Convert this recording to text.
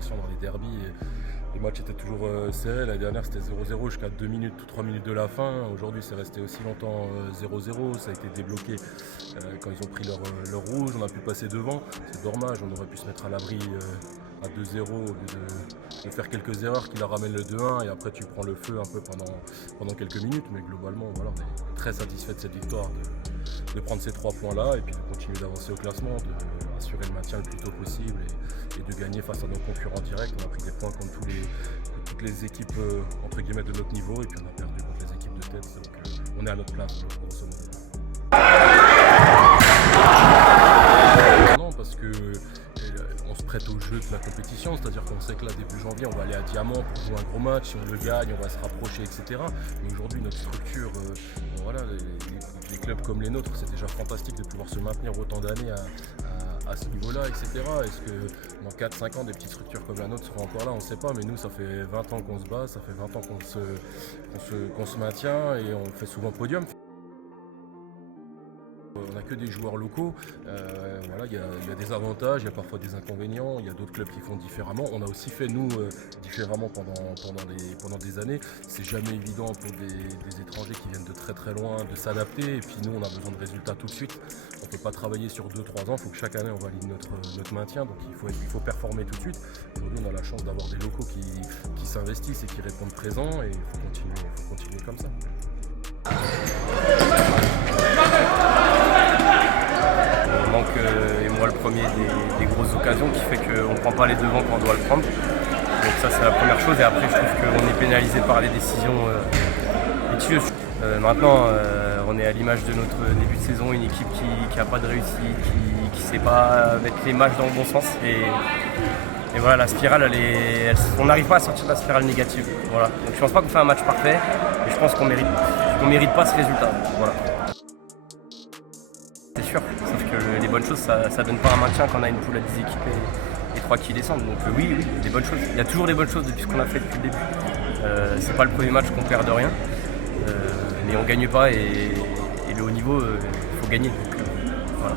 confrontations dans les derbies. Et les matchs étaient toujours serrés. L'année dernière, c'était 0-0 jusqu'à 2 minutes ou 3 minutes de la fin. Aujourd'hui, c'est resté aussi longtemps 0-0. Ça a été débloqué quand ils ont pris leur rouge. On a pu passer devant. C'est dommage, on aurait pu se mettre à l'abri à 2-0 au lieu de faire quelques erreurs qui leur ramènent le 2-1 et après tu prends le feu un peu pendant quelques minutes. Mais globalement, voilà, on est très satisfait de cette victoire, de prendre ces 3 points-là et puis de continuer d'avancer au classement, d'assurer le maintien le plus tôt possible et de gagner face à nos concurrents directs. On a pris des points contre toutes les équipes entre guillemets de notre niveau et puis on a perdu contre les équipes de tête. Donc on est à notre place, grosso modo. Non, parce que on se prête au jeu de la compétition, c'est-à-dire qu'on sait que là début janvier on va aller à Diamant pour jouer un gros match, si on le gagne on va se rapprocher, etc. Mais aujourd'hui notre structure, voilà, les clubs comme les nôtres, c'est déjà fantastique de pouvoir se maintenir autant d'années à ce niveau-là, etc. Est-ce que dans 4-5 ans des petites structures comme la nôtre seront encore là? On ne sait pas, mais nous ça fait 20 ans qu'on se bat, ça fait 20 ans qu'on se maintient et on fait souvent podium. On n'a que des joueurs locaux, voilà, il y a des avantages, il y a parfois des inconvénients, il y a d'autres clubs qui font différemment. On a aussi fait nous différemment pendant des années. C'est jamais évident pour des étrangers qui viennent de très très loin de s'adapter et puis nous on a besoin de résultats tout de suite. On ne peut pas travailler sur 2-3 ans, il faut que chaque année on valide notre maintien, donc il faut performer tout de suite. Aujourd'hui on a la chance d'avoir des locaux qui s'investissent et qui répondent présents et il faut continuer comme ça. Et moi le premier des grosses occasions qui fait qu'on ne prend pas les devants quand on doit le prendre. Donc ça c'est la première chose et après je trouve qu'on est pénalisé par les décisions vicieuses. Maintenant on est à l'image de notre début de saison, une équipe qui n'a pas de réussite, qui ne sait pas mettre les matchs dans le bon sens et voilà, la spirale on n'arrive pas à sortir de la spirale négative. Voilà. Donc je pense pas qu'on fait un match parfait et je pense qu'on mérite pas ce résultat. Voilà. C'est sûr, sauf que les bonnes choses, ça donne pas un maintien quand on a une poule à 10 équipes et 3 qui descendent. Donc oui, des bonnes choses. Il y a toujours des bonnes choses depuis ce qu'on a fait depuis le début. C'est pas le premier match qu'on perd de rien, mais on gagne pas et le haut niveau, il faut gagner. Donc, voilà.